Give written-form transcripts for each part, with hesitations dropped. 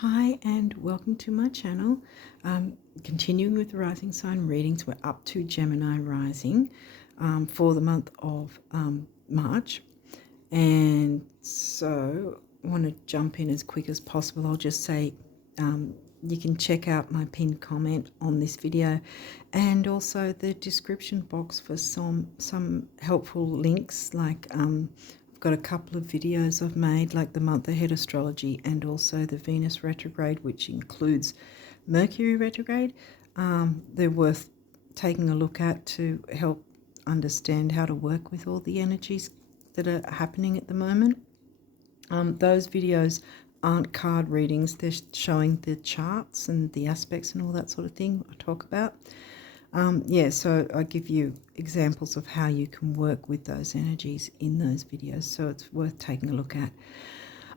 Hi and welcome to my channel. Continuing with the rising sign readings, we're up to Gemini rising for the month of March. And so I want to jump in as quick as possible. I'll just say you can check out my pinned comment on this video and also the description box for some helpful links, like I've got a couple of videos I've made, like the month ahead astrology and also the Venus retrograde, which includes Mercury retrograde. They're worth taking a look at to help understand how to work with all the energies that are happening at the moment. Those videos aren't card readings, they're showing the charts and the aspects and all that sort of thing I talk about. So I give you examples of how you can work with those energies in those videos, so it's worth taking a look at.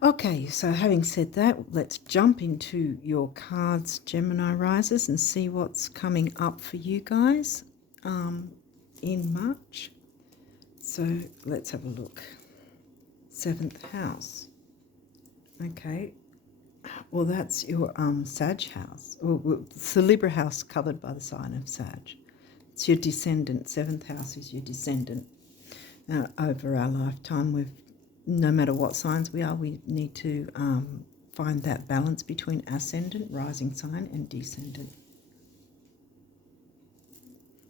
Okay, so having said that, let's jump into your cards, Gemini risers, and see what's coming up for you guys in March. So let's have a look. 7th house. Okay, well, that's your Sag house. Well, it's the Libra house covered by the sign of Sag. It's your descendant. 7th house is your descendant. Over our lifetime, no matter what signs we are, we need to find that balance between ascendant, rising sign, and descendant.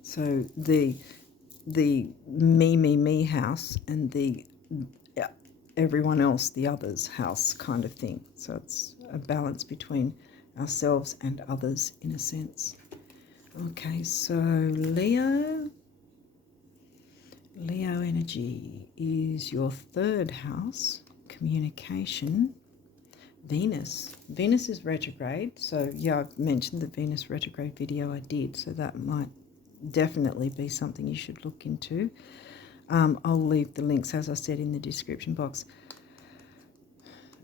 So the me house and the everyone else, the others house kind of thing. So it's a balance between ourselves and others in a sense. Okay, so Leo energy is your 3rd house, communication. Venus is retrograde, so yeah, I've mentioned the Venus retrograde video I did, so that might definitely be something you should look into. I'll leave the links, as I said, in the description box.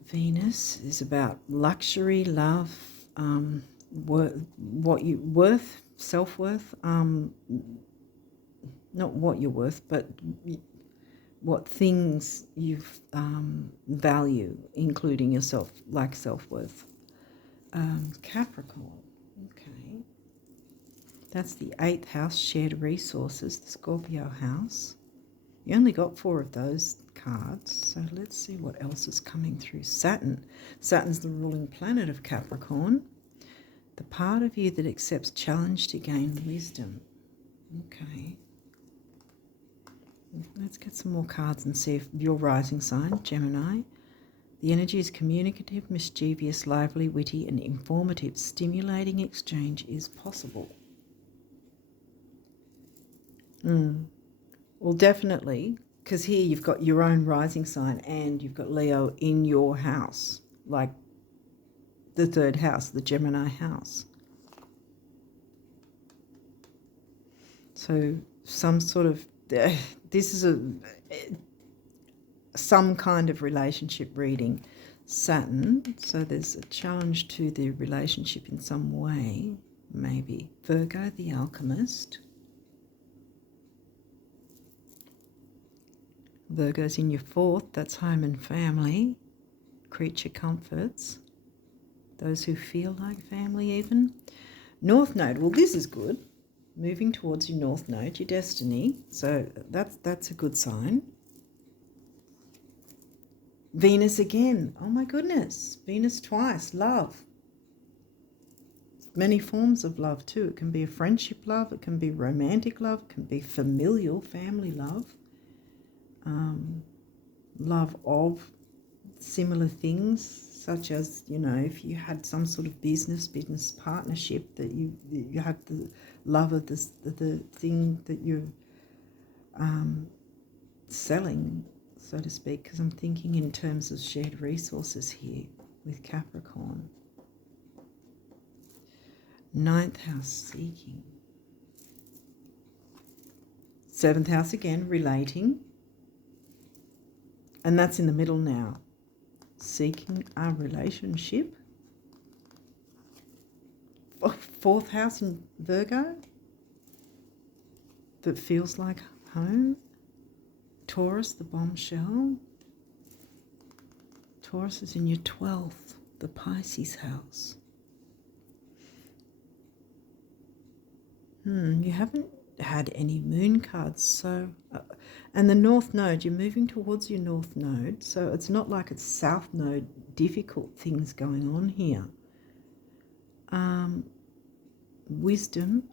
Venus is about luxury, love, self-worth, not what you're worth, but what things you value, including yourself, like self-worth. Capricorn, okay. That's the 8th house, shared resources, the Scorpio house. You only got 4 of those cards, so let's see what else is coming through. Saturn's the ruling planet of Capricorn. The part of you that accepts challenge to gain wisdom. Okay. Let's get some more cards and see if your rising sign, Gemini. The energy is communicative, mischievous, lively, witty, and informative. Stimulating exchange is possible. Well, definitely, because here you've got your own rising sign and you've got Leo in your house, like the 3rd house, the Gemini house. So some sort of, this is some kind of relationship reading. Saturn, so there's a challenge to the relationship in some way, maybe. Virgo, the alchemist. Virgo's in your 4th, that's home and family. Creature comforts. Those who feel like family even. North Node, well, this is good. Moving towards your North Node, your destiny. So that's a good sign. Venus again. Oh my goodness. Venus twice. Love. Many forms of love too. It can be a friendship love. It can be romantic love. It can be familial, family love. Love of similar things, such as, you know, if you had some sort of business partnership, that you had the love of the thing that you're selling, so to speak, because I'm thinking in terms of shared resources here with Capricorn. 9th house, seeking. 7th house again, relating. And that's in the middle now. Seeking a relationship. 4th house in Virgo that feels like home. Taurus, the bombshell. Taurus is in your 12th, the Pisces house. You haven't had any moon cards, so and the north node, you're moving towards your north node, so it's not like it's south node difficult things going on here. Wisdom,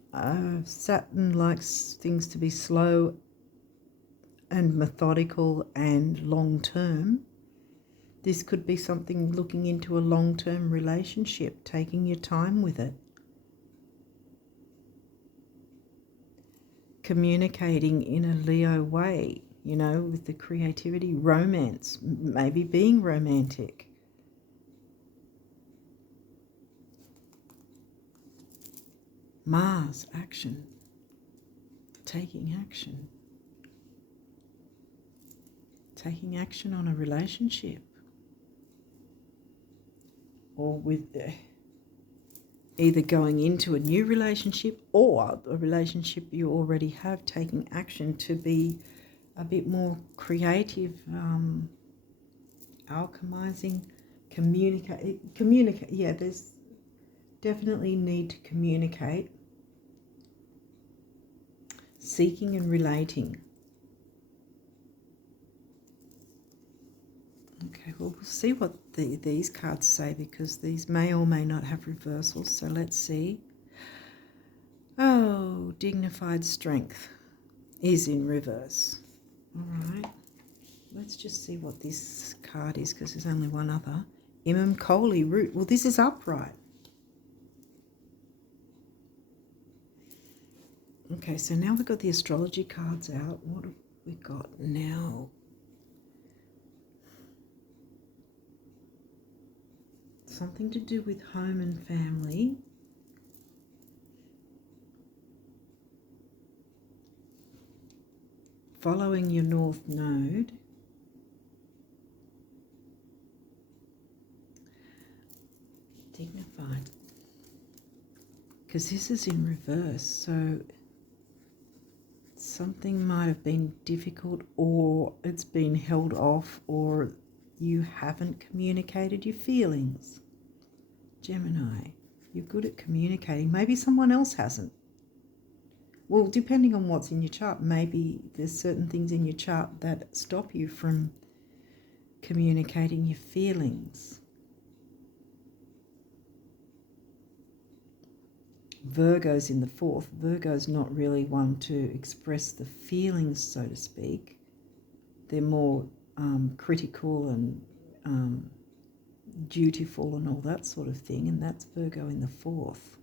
Saturn likes things to be slow and methodical and long term. This could be something looking into a long-term relationship, taking your time with it. Communicating in a Leo way, you know, with the creativity, romance, maybe being romantic. Mars, action, taking action. Taking action on a relationship. Or with either going into a new relationship or a relationship you already have, taking action to be a bit more creative, alchemizing, communicate. Yeah, there's definitely need to communicate, seeking and relating. Okay, well, we'll see what these cards say, because these may or may not have reversals. So let's see. Oh, dignified strength is in reverse. All right. Let's just see what this card is, because there's only one other. Imam Kohli, root. Well, this is upright. Okay, so now we've got the astrology cards out. What have we got now? Something to do with home and family. Following your north node. Dignified. Because this is in reverse, so something might have been difficult, or it's been held off, or you haven't communicated your feelings. Gemini, you're good at communicating. Maybe someone else hasn't. Well, depending on what's in your chart, maybe there's certain things in your chart that stop you from communicating your feelings. Virgo's in the fourth. Virgo's not really one to express the feelings, so to speak. They're more critical and dutiful and all that sort of thing, and that's Virgo in the fourth.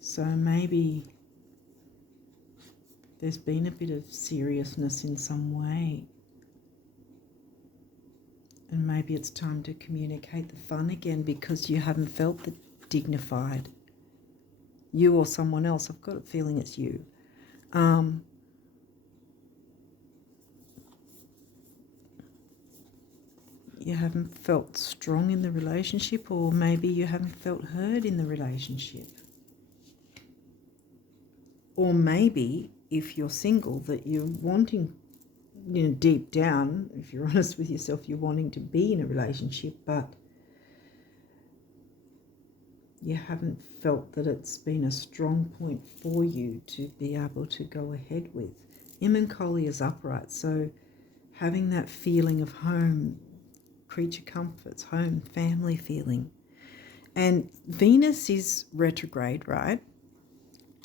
So maybe there's been a bit of seriousness in some way, and maybe it's time to communicate the fun again, because you haven't felt the dignified. You or someone else. I've got a feeling it's you. You haven't felt strong in the relationship, or maybe you haven't felt heard in the relationship. Or maybe, if you're single, that you're wanting, you know, deep down, if you're honest with yourself, you're wanting to be in a relationship, but you haven't felt that it's been a strong point for you to be able to go ahead with. Imam Kohli is upright, so having that feeling of home, creature comforts, home, family feeling. And Venus is retrograde, right?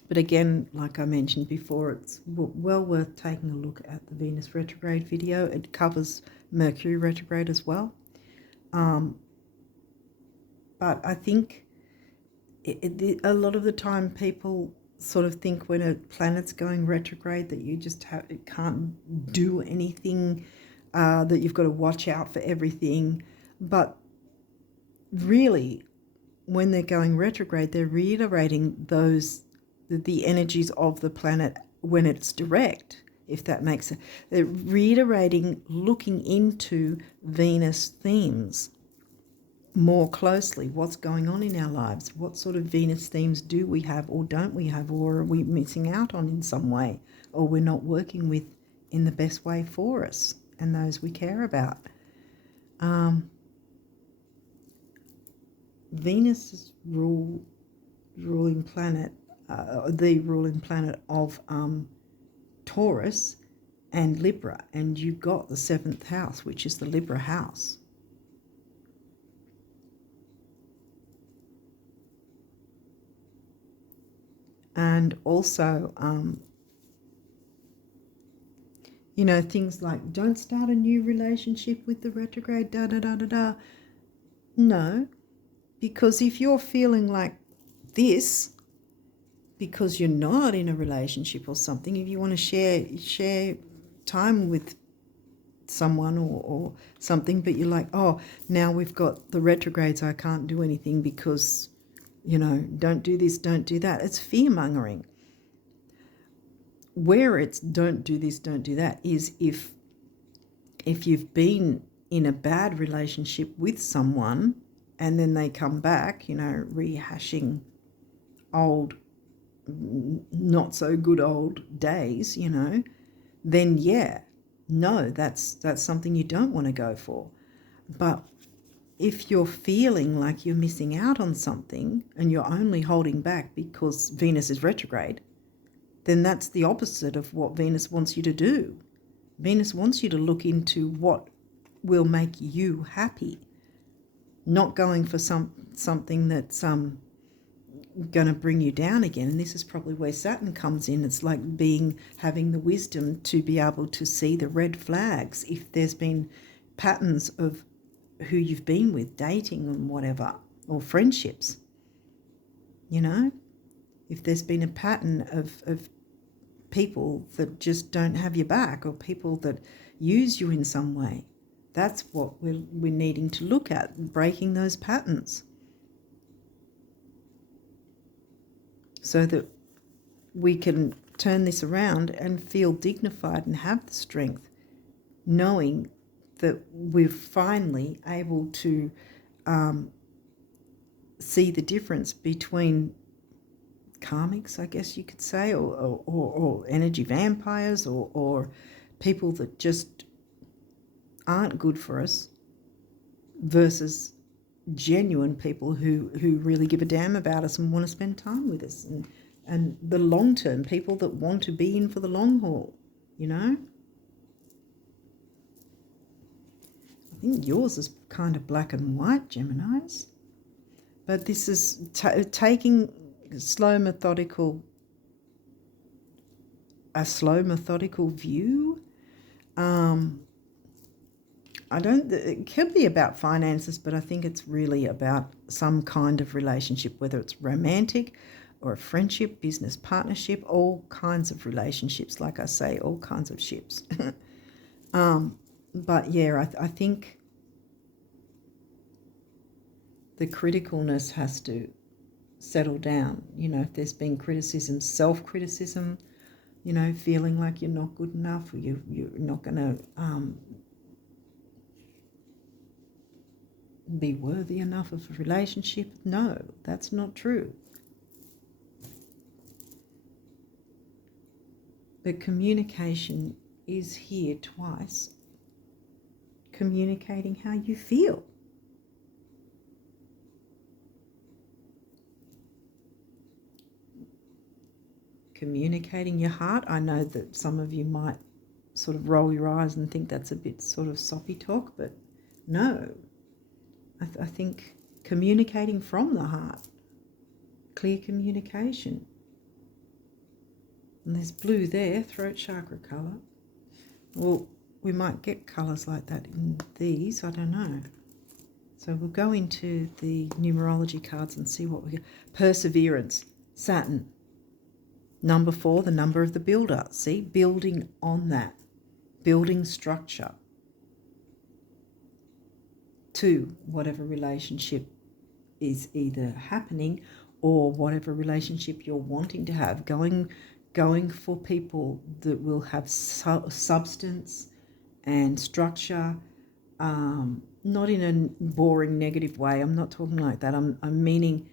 But again, like I mentioned before, it's well worth taking a look at the Venus retrograde video. It covers Mercury retrograde as well. But I think a lot of the time people sort of think when a planet's going retrograde that you just can't do anything, that you've got to watch out for everything. But really, when they're going retrograde, they're reiterating the energies of the planet when it's direct, if that makes sense. They're reiterating, looking into Venus themes more closely. What's going on in our lives? What sort of Venus themes do we have, or don't we have, or are we missing out on in some way, or we're not working with in the best way for us and those we care about. Venus is ruling planet, the ruling planet of Taurus and Libra, and you got the 7th house, which is the Libra house. And also, you know, things like don't start a new relationship with the retrograde, da-da-da-da-da. No, because if you're feeling like this, because you're not in a relationship or something, if you want to share time with someone or something, but you're like, oh, now we've got the retrogrades, I can't do anything because, you know, don't do this, don't do that. It's fear-mongering. Where it's don't do this, don't do that is if you've been in a bad relationship with someone and then they come back, you know, rehashing old, not so good old days, you know, then yeah, no, that's something you don't want to go for. But if you're feeling like you're missing out on something and you're only holding back because Venus is retrograde, then that's the opposite of what Venus wants you to do. Venus wants you to look into what will make you happy, not going for something that's going to bring you down again. And this is probably where Saturn comes in. It's like having the wisdom to be able to see the red flags if there's been patterns of who you've been with, dating and whatever, or friendships. You know, if there's been a pattern of people that just don't have your back, or people that use you in some way, that's what we're needing to look at, breaking those patterns, so that we can turn this around and feel dignified and have the strength, knowing that we're finally able to see the difference between karmics, I guess you could say, or energy vampires, or people that just aren't good for us, versus genuine people who really give a damn about us and want to spend time with us, and the long-term people that want to be in for the long haul, you know. I think yours is kind of black and white, Geminis, but this is taking a slow methodical view. It could be about finances, but I think it's really about some kind of relationship, whether it's romantic or a friendship, business partnership, all kinds of relationships, like I say, all kinds of ships. But yeah, I think the criticalness has to settle down. You know, if there's been criticism, self-criticism, you know, feeling like you're not good enough, or you're not going to be worthy enough of a relationship. No, that's not true. But communication is here twice, communicating how you feel. Communicating your heart. I know that some of you might sort of roll your eyes and think that's a bit sort of soppy talk, but no. I think communicating from the heart, clear communication. And there's blue there, throat chakra colour. Well, we might get colours like that in these, I don't know. So we'll go into the numerology cards and see what we get. Perseverance, Saturn. Number 4, the number of the builder. See, building on that, building structure. 2, whatever relationship is either happening or whatever relationship you're wanting to have, going for people that will have substance and structure, not in a boring negative way. I'm not talking like that. I'm meaning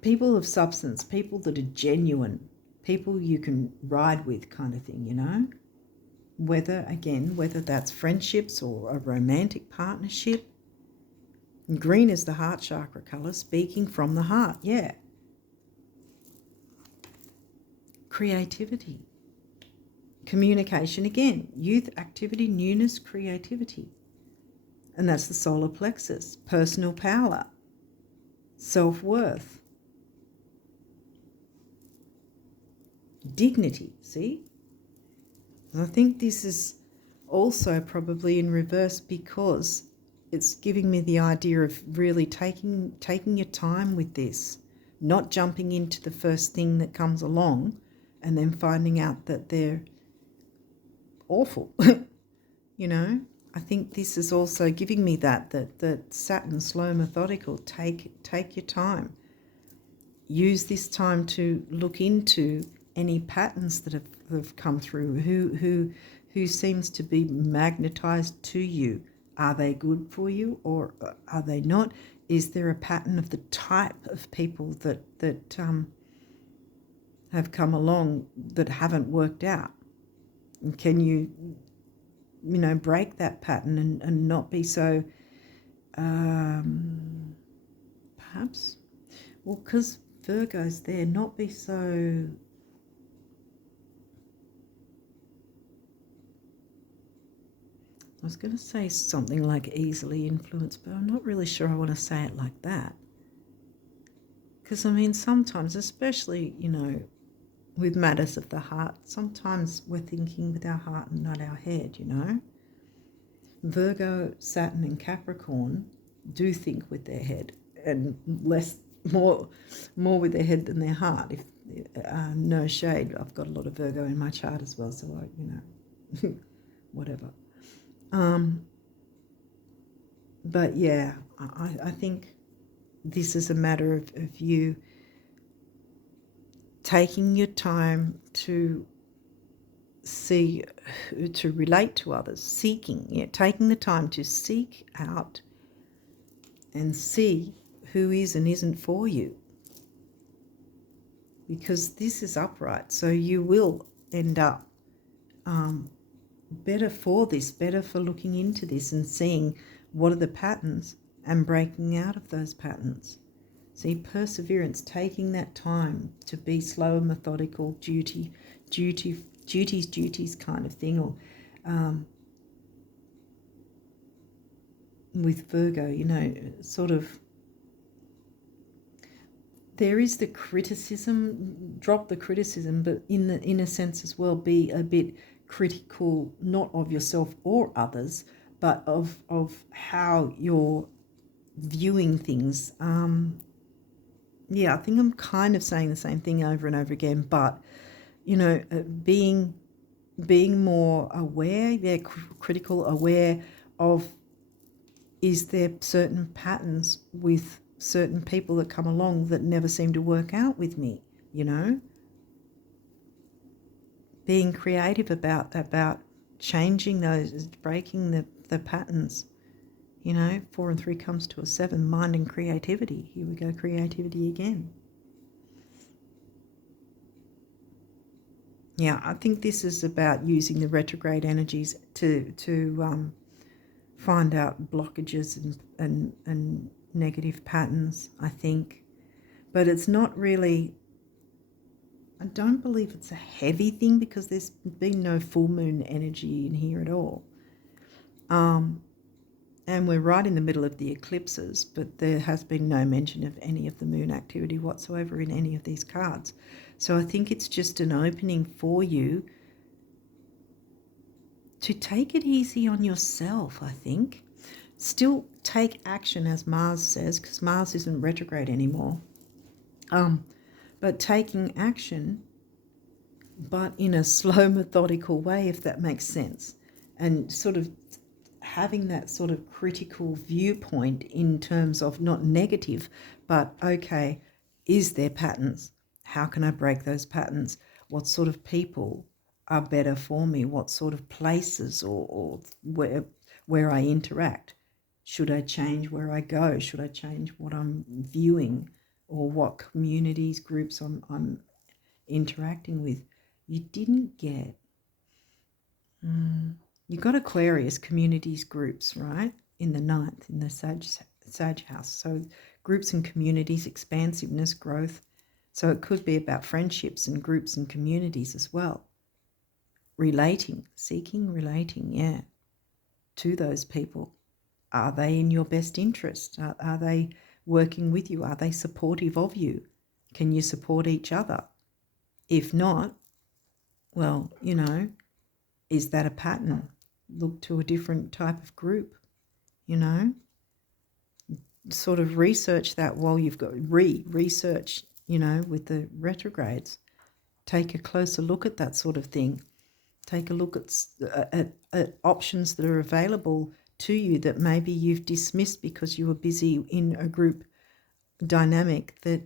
people of substance, people that are genuine, people you can ride with, kind of thing, you know. whether that's friendships or a romantic partnership. Green is the heart chakra color, speaking from the heart, yeah. Creativity. Communication, again, youth, activity, newness, creativity. And that's the solar plexus, personal power, self-worth, dignity, see? And I think this is also probably in reverse because it's giving me the idea of really taking your time with this, not jumping into the first thing that comes along and then finding out that they're awful. You know, I think this is also giving me that Saturn, slow, methodical. Take your time. Use this time to look into any patterns that have come through. Who seems to be magnetized to you? Are they good for you or are they not? Is there a pattern of the type of people that have come along that haven't worked out? And can you break that pattern and not be so, perhaps, well, because Virgo's there, not be so, I was going to say something like easily influenced, but I'm not really sure I want to say it like that. Because, I mean, sometimes, especially, with matters of the heart, sometimes we're thinking with our heart and not our head, Virgo, Saturn and Capricorn do think with their head and more with their head than their heart. If no shade, I've got a lot of Virgo in my chart as well, so I, whatever. But yeah, I think this is a matter of you taking your time to see, to relate to others, taking the time to seek out and see who is and isn't for you. Because this is upright, so you will end up better for this, better for looking into this and seeing what are the patterns and breaking out of those patterns. See, perseverance, taking that time to be slow and methodical, duties kind of thing, or with Virgo, sort of, there is the criticism, drop the criticism, but in a sense as well, be a bit critical, not of yourself or others, but of how you're viewing things. Yeah, I think I'm kind of saying the same thing over and over again, but being more aware, critical, aware of, is there certain patterns with certain people that come along that never seem to work out with me, being creative about changing those, breaking the patterns. 4 and 3 comes to a 7, mind and creativity. Here we go, creativity again. Yeah, I think this is about using the retrograde energies to find out blockages and negative patterns, I think. But it's not really, I don't believe it's a heavy thing because there's been no full moon energy in here at all. And we're right in the middle of the eclipses, but there has been no mention of any of the moon activity whatsoever in any of these cards. So I think it's just an opening for you to take it easy on yourself, I think. Still take action, as Mars says, because Mars isn't retrograde anymore. But taking action, but in a slow, methodical way, if that makes sense. And sort of having that sort of critical viewpoint in terms of not negative, but okay, is there patterns? How can I break those patterns? What sort of people are better for me? What sort of places or where I interact? Should I change where I go? Should I change what I'm viewing or what communities, groups I'm interacting with? You didn't get You've got Aquarius, communities, groups, right? In the ninth, in the Sag house. So groups and communities, expansiveness, growth. So it could be about friendships and groups and communities as well. Relating, seeking, relating, yeah, to those people. Are they in your best interest? Are they working with you? Are they supportive of you? Can you support each other? If not, well, is that a pattern? Look to a different type of group, Sort of research that while you've got research, with the retrogrades. Take a closer look at that sort of thing. Take a look at options that are available to you that maybe you've dismissed because you were busy in a group dynamic that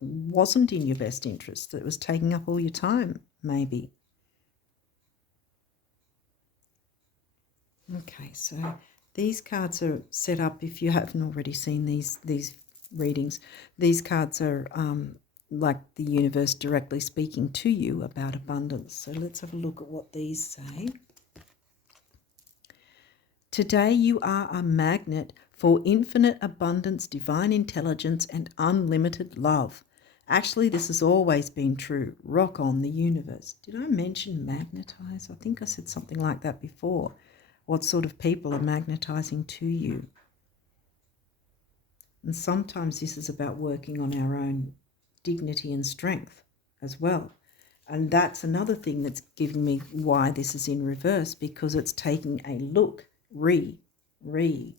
wasn't in your best interest, that was taking up all your time, maybe. Okay, so these cards are set up, if you haven't already seen these readings, these cards are like the universe directly speaking to you about abundance. So let's have a look at what these say. Today you are a magnet for infinite abundance, divine intelligence, and unlimited love. Actually, this has always been true. Rock on, the universe. Did I mention magnetize? I think I said something like that before. What sort of people are magnetizing to you? And sometimes this is about working on our own dignity and strength as well. And that's another thing that's giving me why this is in reverse, because it's taking a look, retrograde,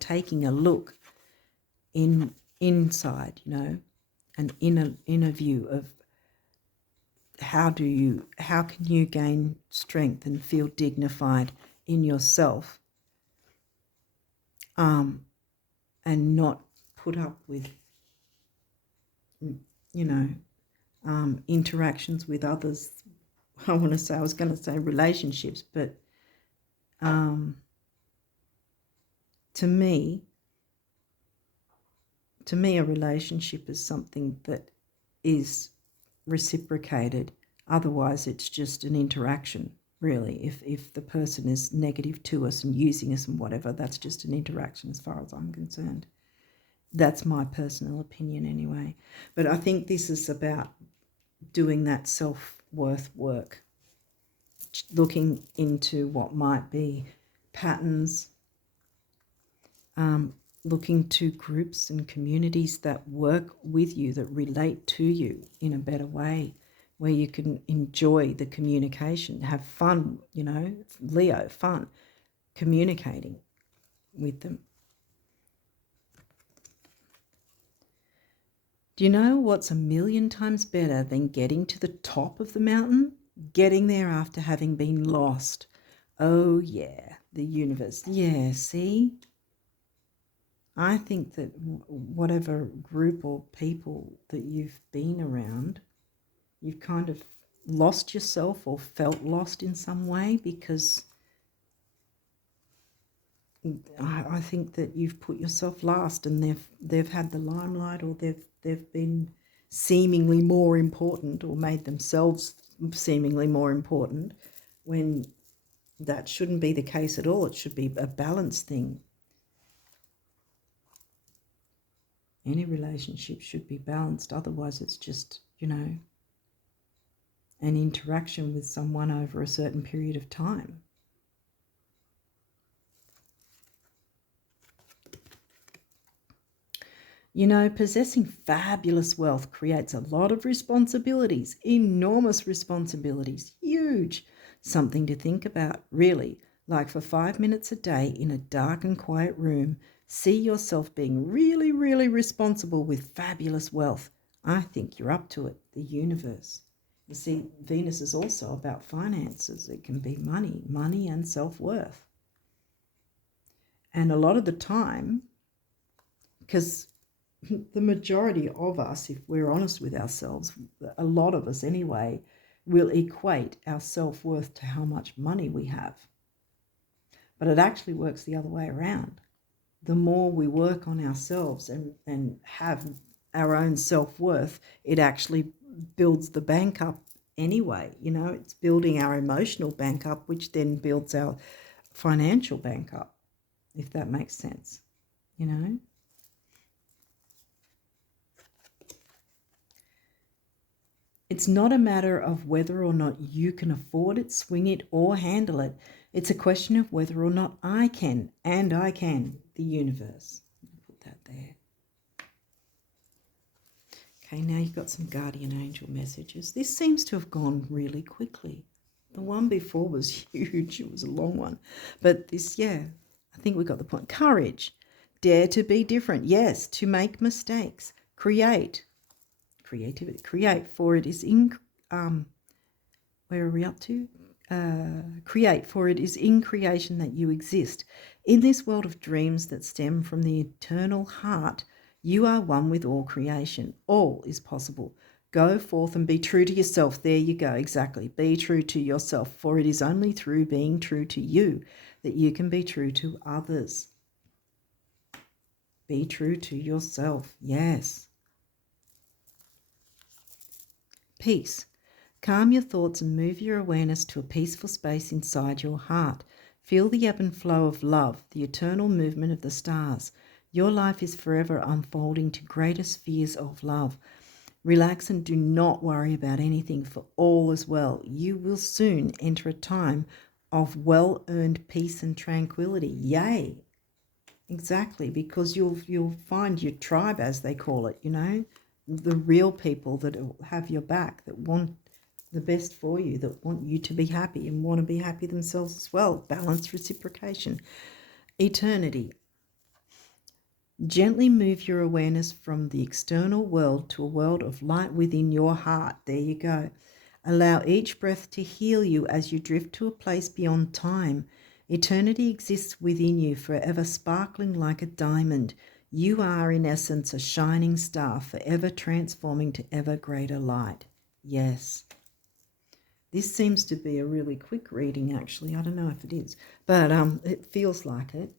taking a look inside, an inner view of how can you gain strength and feel dignified in yourself, and not put up with, interactions with others. I was going to say relationships, but to me, a relationship is something that is reciprocated. Otherwise, it's just an interaction, really. If the person is negative to us and using us and whatever, that's just an interaction as far as I'm concerned. That's my personal opinion anyway. But I think this is about doing that self-worth work, looking into what might be patterns, looking to groups and communities that work with you, that relate to you in a better way, where you can enjoy the communication, have fun, Leo, fun, communicating with them. Do you know what's 1,000,000 times better than getting to the top of the mountain? Getting there after having been lost. Oh, yeah, the universe. Yeah, see? I think that whatever group or people that you've been around, you've kind of lost yourself or felt lost in some way, because I think that you've put yourself last, and they've had the limelight, or they've been seemingly more important, or made themselves seemingly more important, when that shouldn't be the case at all. It should be a balanced thing. Any relationship should be balanced. Otherwise, it's just, an interaction with someone over a certain period of time. Possessing fabulous wealth creates a lot of responsibilities, enormous responsibilities, huge. Something to think about, really. Like for 5 minutes a day in a dark and quiet room, see yourself being really, really responsible with fabulous wealth. I think you're up to it, the universe. You see, Venus is also about finances. It can be money and self-worth. And a lot of the time, because the majority of us, if we're honest with ourselves, a lot of us anyway, will equate our self-worth to how much money we have. But it actually works the other way around. The more we work on ourselves and have our own self-worth, it actually builds the bank up anyway. You know, it's building our emotional bank up, which then builds our financial bank up, if that makes sense, you know. It's not a matter of whether or not you can afford it, swing it, or handle it. It's a question of whether or not I can, and I can, the universe. Put that there. Okay, now you've got some guardian angel messages. This seems to have gone really quickly. The one before was huge. It was a long one. But this, yeah, I think we got the point. Courage. Dare to be different. Yes, to make mistakes. Create. Creativity. Create, for it is in... where are we up to? Create, for it is in creation that you exist. In this world of dreams that stem from the eternal heart, you are one with all creation. All is possible. Go forth and be true to yourself. There you go, exactly. Be true to yourself, for it is only through being true to you that you can be true to others. Be true to yourself, yes. Peace. Calm your thoughts and move your awareness to a peaceful space inside your heart. Feel the ebb and flow of love, the eternal movement of the stars. Your life is forever unfolding to greater spheres of love. Relax and do not worry about anything, for all is well. You will soon enter a time of well-earned peace and tranquility. Yay! Exactly, because you'll find your tribe, as they call it, you know, the real people that have your back, that want the best for you, that want you to be happy and want to be happy themselves as well. Balance, reciprocation. Eternity. Gently move your awareness from the external world to a world of light within your heart. There you go. Allow each breath to heal you as you drift to a place beyond time. Eternity exists within you, forever sparkling like a diamond. You are, in essence, a shining star, forever transforming to ever greater light. Yes. This seems to be a really quick reading, actually. I don't know if it is, but it feels like it.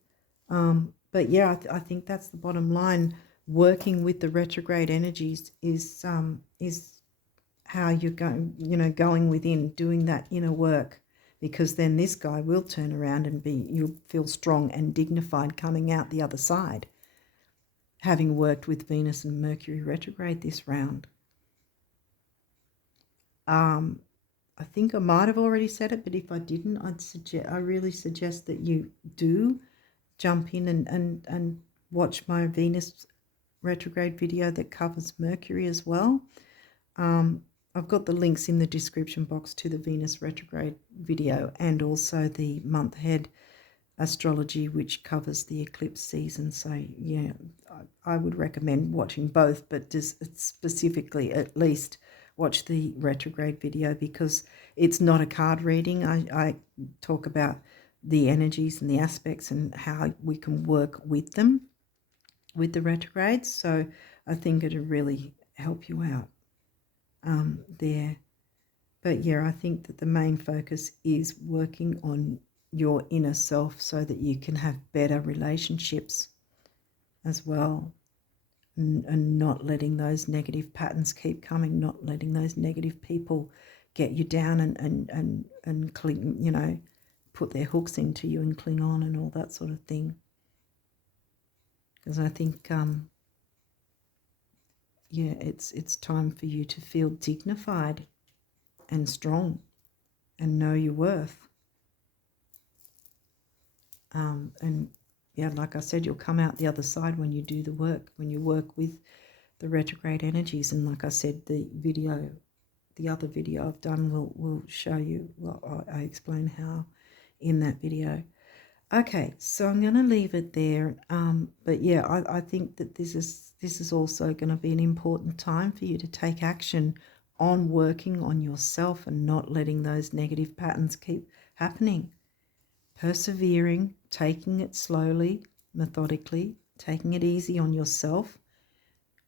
But yeah, I think that's the bottom line. Working with the retrograde energies is how you're going, you know, going within, doing that inner work, because then this guy will turn around and you'll feel strong and dignified coming out the other side, having worked with Venus and Mercury retrograde this round. I think I might have already said it, but if I didn't, I really suggest that you do jump in and watch my Venus retrograde video that covers Mercury as well. I've got the links in the description box to the Venus retrograde video and also the month ahead astrology, which covers the eclipse season. So yeah, I would recommend watching both, but just specifically at least watch the retrograde video, because it's not a card reading. I talk about the energies and the aspects and how we can work with them, with the retrogrades. So I think it'll really help you out there. But yeah, I think that the main focus is working on your inner self so that you can have better relationships as well. And not letting those negative patterns keep coming, not letting those negative people get you down and cling, you know, put their hooks into you and cling on and all that sort of thing. Because I think, yeah, it's time for you to feel dignified and strong and know your worth. And yeah, like I said, you'll come out the other side when you do the work, when you work with the retrograde energies. And like I said, the other video I've done will show you, well, I explain how in that video. Okay, so I'm going to leave it there. But yeah, I think that this is also going to be an important time for you to take action on working on yourself and not letting those negative patterns keep happening. Persevering, taking it slowly, methodically, taking it easy on yourself,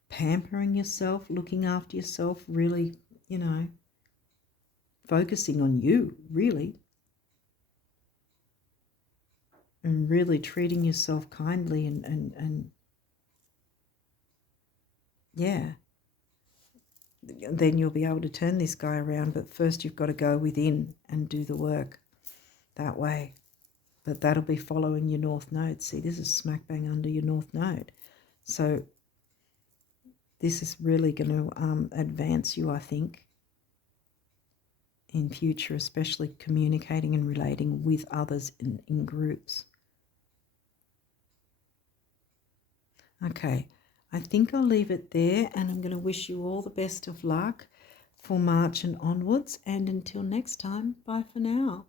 pampering yourself, looking after yourself, really, you know, focusing on you, really, and really treating yourself kindly and yeah, then you'll be able to turn this guy around. But first you've got to go within and do the work that way. But that'll be following your north node. See, this is smack bang under your north node. So this is really going to advance you, I think, in future, especially communicating and relating with others in groups. Okay, I think I'll leave it there, and I'm going to wish you all the best of luck for March and onwards. And until next time, bye for now.